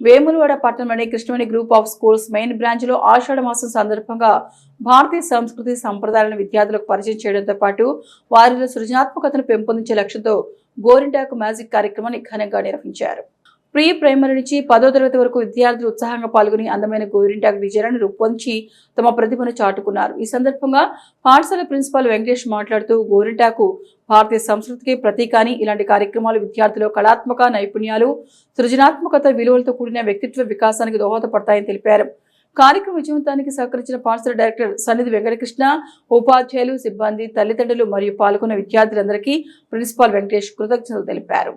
వేములవాడ పట్టణంలోని Krishnaveni group of schools main branch లో ఆషాఢ మాసం సందర్భంగా భారతీయ సంస్కృతి సంప్రదాయాలను విద్యార్థులకు పరిచయం చేయడంతో పాటు వారిలో సృజనాత్మకతను పెంపొందించే లక్ష్యంతో గోరింటాకు మ్యాజిక్ కార్యక్రమాన్ని ఘనంగా నిర్వహించారు. ప్రీ ప్రైమరీ నుంచి 10వ తరగతి వరకు విద్యార్థులు ఉత్సాహంగా పాల్గొని అందమైన గోరింటాకు డిజైన్ను రూపొందించి తమ ప్రతిభను చాటుకున్నారు. ఈ సందర్భంగా పాఠశాల ప్రిన్సిపాల్ వెంకటేష్ మాట్లాడుతూ గోరింటాకు భారతీయ సంస్కృతికి ప్రతీక అని, ఇలాంటి కార్యక్రమాలు విద్యార్థులు కళాత్మక నైపుణ్యాలు, సృజనాత్మకత విలువలతో కూడిన వ్యక్తిత్వ వికాసానికి దోహదపడతాయని తెలిపారు. కార్యక్రమ విజయవంతానికి సహకరించిన పాఠశాల డైరెక్టర్ సన్నిధి వెంకటకృష్ణ, ఉపాధ్యాయులు, సిబ్బంది, తల్లిదండ్రులు మరియు పాల్గొన్న విద్యార్థులందరికీ ప్రిన్సిపాల్ వెంకటేష్ కృతజ్ఞతలు తెలిపారు.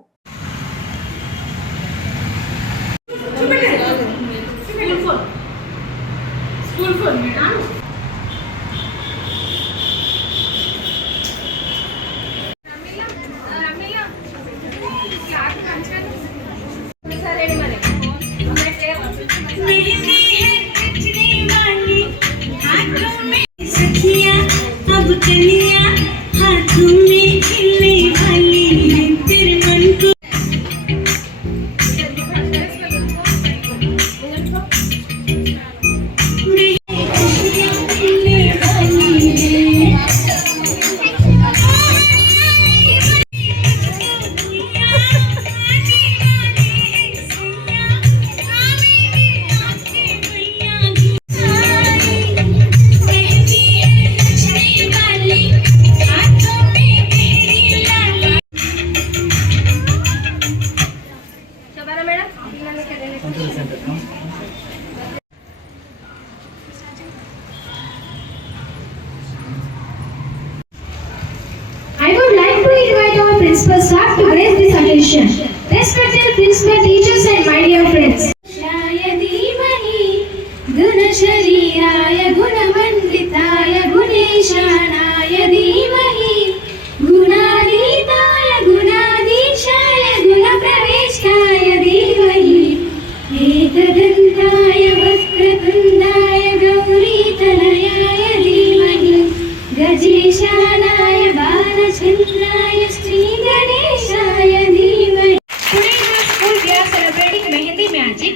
I would like to invite our principal staff to grace this occasion. Respected principal, teachers and my dear friends. Shayadimani Gunashariyaya Gunamanditaya Guneshwanaya Dhimahi Gunaditaya Gunadishaya Gunapraveshkaya Dhimahi Ekadantaya Vakratundaya Gauritanayaya Dhimahi Gajeshanaya Balachandraya Sri Ganeshaya Dhimahi. Today in our school we are celebrating Mehendi Magic.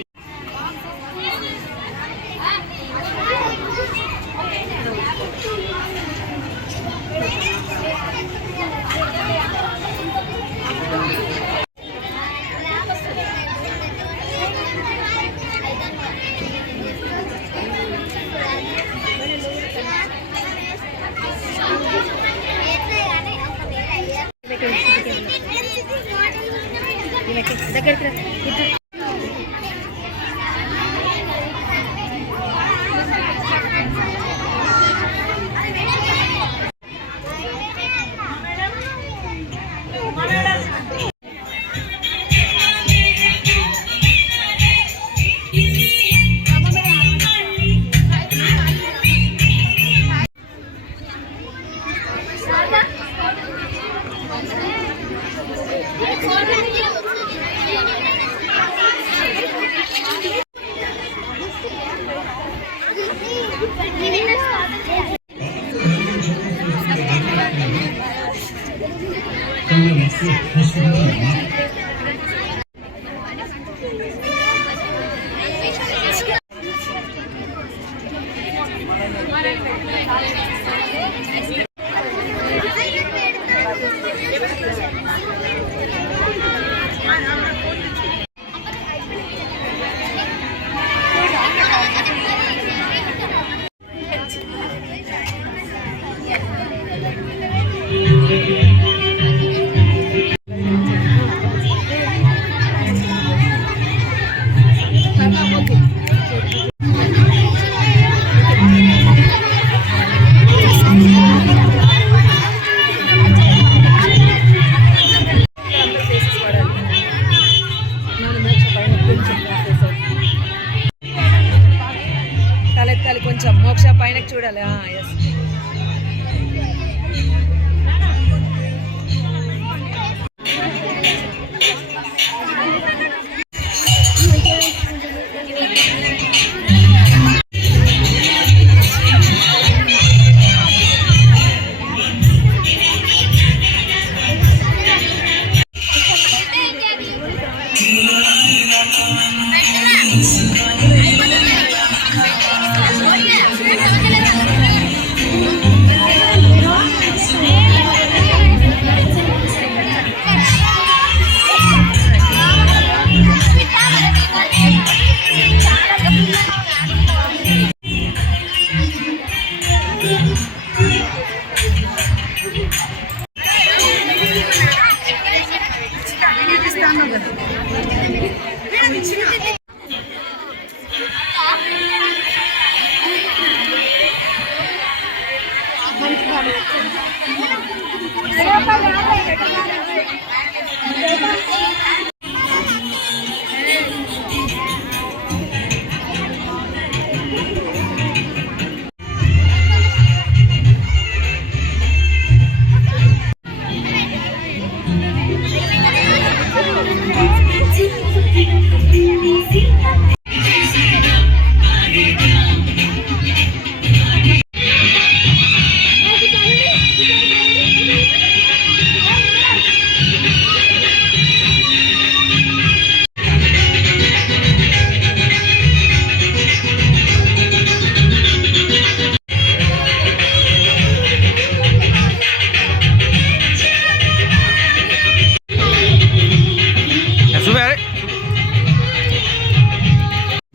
తలెత్తాలి కొంచెం మోక్ష పైనకి చూడాలి. Yes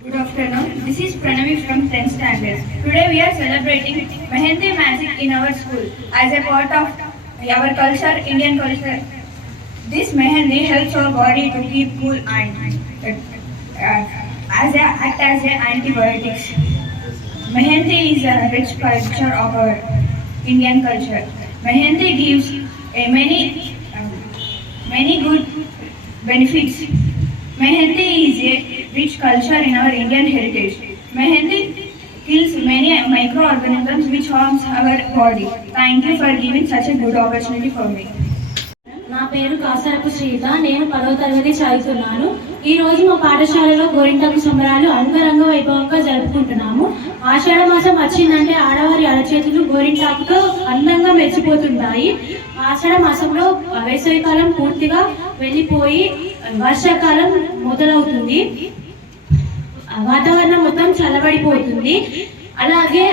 Good afternoon. This is Pranavi from 10th standard. Today we are celebrating Mehendi Magic in our school as a part of our culture, Indian culture. This Mehendi helps our body to keep cool and act as an antibiotics. Mehendi is a rich culture of our Indian culture. Mehendi gives many good benefits. Mehendi is a rich culture in our Indian heritage. Mehendi kills many microorganisms which harms our body. Thank you for giving such a good opportunity for me. నా పేరు కాసరపు శ్రీత. నేను 10వ తరగతి చదువుతున్నాను. ఈ రోజు మా పాఠశాలలో గోరింటాకు సంబరాలు అంగరంగ వైభవంగా జరుపుకుంటున్నాము. ఆషాఢ మాసం వచ్చిందంటే ఆడవారి అరచేతులు గోరింటాకుతో అందంగా మెరిసిపోతుంటాయి. ఆషాఢ మాసంలో వేసవికాలం పూర్తిగా వెళ్ళిపోయి వర్షాకాలం మొదలవుతుంది. వాతావరణం మొత్తం చల్లబడిపోతుంది. అలాగే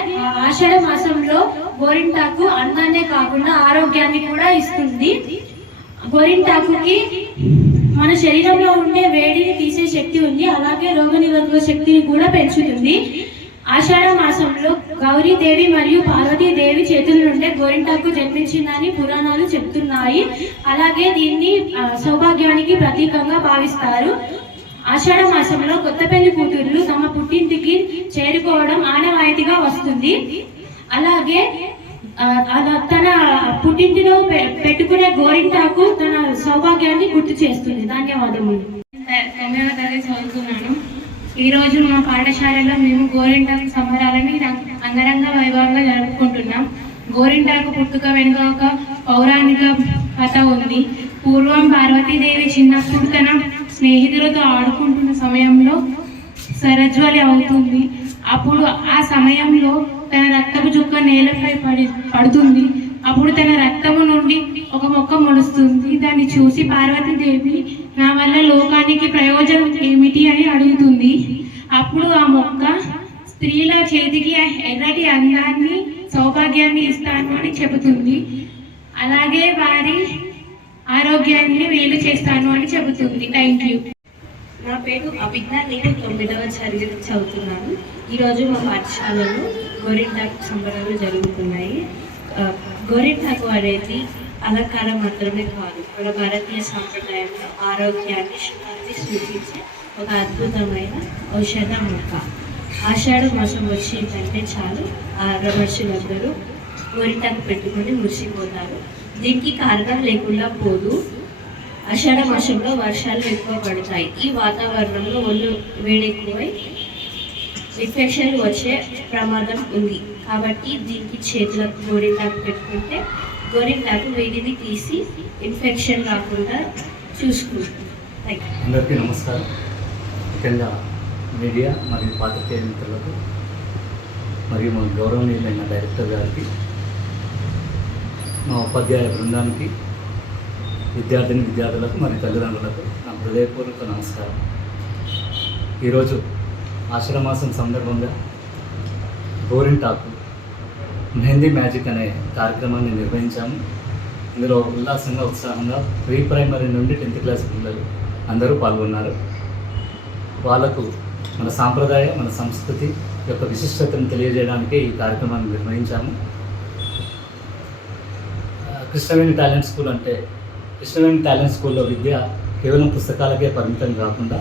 ఆషాఢ మాసంలో గోరింటాకు అందాన్నే కాకుండా ఆరోగ్యాన్ని కూడా ఇస్తుంది. గోరింటాకుకి మన శరీరంలో ఉండే వేడిని తీసే శక్తి ఉంది. అలాగే రోగనిరోధక శక్తిని కూడా పెంచుతుంది. ఆషాఢ మాసంలో గౌరీదేవి మరియు పార్వతీదేవి చేతుల నుండే గోరింటాకు జన్మించిందని పురాణాలు చెప్తున్నాయి. అలాగే దీన్ని సౌభాగ్యానికి ప్రతీకంగా భావిస్తారు. ఆషాఢ మాసంలో కొత్త పెళ్లి కూతుర్లు తమ పుట్టింటికి చేరుకోవడం ఆనవాయితీగా వస్తుంది. అలాగే తన పుట్టింటిలో పెట్టుకునే గోరింటాకు తన సౌభాగ్యాన్ని గుర్తు చేస్తుంది. ధన్యవాదములు. 9వ తరగతి చదువుతున్నాను. ఈరోజు మా పాఠశాలలో మేము గోరింటాకు సంబరాలని అంగరంగ వైభవంగా జరుపుకుంటున్నాం. గోరింటాకు పుట్టుక వెనుక ఒక పౌరాణిక కథ ఉంది. పూర్వం పార్వతీదేవి చిన్నప్పుడు తన స్నేహితులతో ఆడుకుంటున్న సమయంలో సరజ్వలి అవుతుంది. అప్పుడు ఆ సమయంలో తన రక్తపు చుక్క నేలపై పడుతుంది. అప్పుడు తన రక్తము నుండి ఒక మొక్క మొలుస్తుంది. దాన్ని చూసి పార్వతీదేవి నా వల్ల లోకానికి ప్రయోజనం ఏమిటి అని అడుగుతుంది. అప్పుడు ఆ మొక్క స్త్రీల చేతికి ఎర్రటి అందాన్ని సౌభాగ్యాన్ని ఇస్తాను అని చెబుతుంది. అలాగే వారి ఆరోగ్యాన్ని మేలు చేస్తాను అని చెబుతుంది. Thank you. నా పేరు అభిజ్ఞ. నేను 9వ తరగతి చదువుతున్నాను. ఈరోజు మా పాఠశాలలో గోరింటాకు సంబరాలు జరుగుతున్నాయి. గోరింటాకు అనేది అలంకారం మాత్రమే కాదు, మన భారతీయ సాంప్రదాయంలో ఆరోగ్యాన్ని శుద్ధిని సూచించే ఒక అద్భుతమైన ఔషధ మొక్క. ఆషాఢ మాసం వచ్చిందంటే చాలు మనుషులందరూ గోరింటాకు పెట్టుకొని మురిసిపోతారు. దీనికి కారణం లేకుండా పోదు. ఆషాఢ మాసంలో వర్షాలు ఎక్కువ పడతాయి. ఈ వాతావరణంలో ఒళ్ళు వేడెక్కువై ఇన్ఫెక్షన్లు వచ్చే ప్రమాదం ఉంది. కాబట్టి దీనికి చేతులకు గోరింటాకు పెట్టుకుంటే గోరింటాకు వేడిని తీసి ఇన్ఫెక్షన్ రాకుండా చూసుకుంటుంది. అందరికీ నమస్కారం. ముఖ్యంగా మీడియా మరియు పాత్రికేయ మిత్రులకు మరియు మా గౌరవనీయులైన డైరెక్టర్ గారికి, మా ఉపాధ్యాయ బృందానికి, విద్యార్థులకు మరియు తల్లిదండ్రులకు నా హృదయపూర్వక నమస్కారం. ఈరోజు ఆషాఢ మాసం సందర్భంగా గోరింటాకు మెహందీ మ్యాజిక్ అనే కార్యక్రమాన్ని నిర్వహించాము. ఇందులో ఉల్లాసంగా ఉత్సాహంగా ప్రీ ప్రైమరీ నుండి 10th క్లాస్ పిల్లలు అందరూ పాల్గొన్నారు. వాళ్ళకు మన సాంప్రదాయ, మన సంస్కృతి యొక్క విశిష్టతను తెలియజేయడానికి ఈ కార్యక్రమాన్ని నిర్వహించాము. కృష్ణవేణి టాలెంట్ స్కూల్ అంటే కృష్ణవేణి టాలెంట్ స్కూల్లో విద్య కేవలం పుస్తకాలకే పరిమితం కాకుండా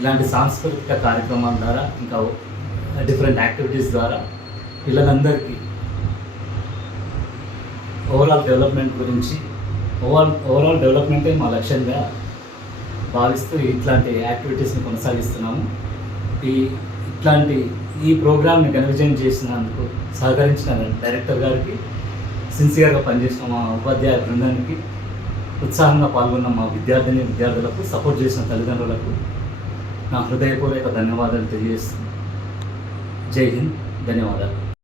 ఇలాంటి సాంస్కృతిక కార్యక్రమాల ద్వారా ఇంకా డిఫరెంట్ యాక్టివిటీస్ ద్వారా పిల్లలందరికీ ఓవరాల్ డెవలప్మెంట్ గురించి ఓవరాల్ డెవలప్మెంటే మా లక్ష్యంగా భావిస్తూ ఇట్లాంటి యాక్టివిటీస్ని కొనసాగిస్తున్నాము. ఈ ప్రోగ్రామ్ని ఘన విజయం చేసినందుకు సహకరించిన డైరెక్టర్ గారికి, సిన్సియర్గా పనిచేసిన మా ఉపాధ్యాయ బృందానికి, ఉత్సాహంగా పాల్గొన్న మా విద్యార్థులకు, సపోర్ట్ చేసిన తల్లిదండ్రులకు నా హృదయపూర్వక ధన్యవాదాలు తెలియజేస్తున్నాను. జై హింద్, ధన్యవాదాలు.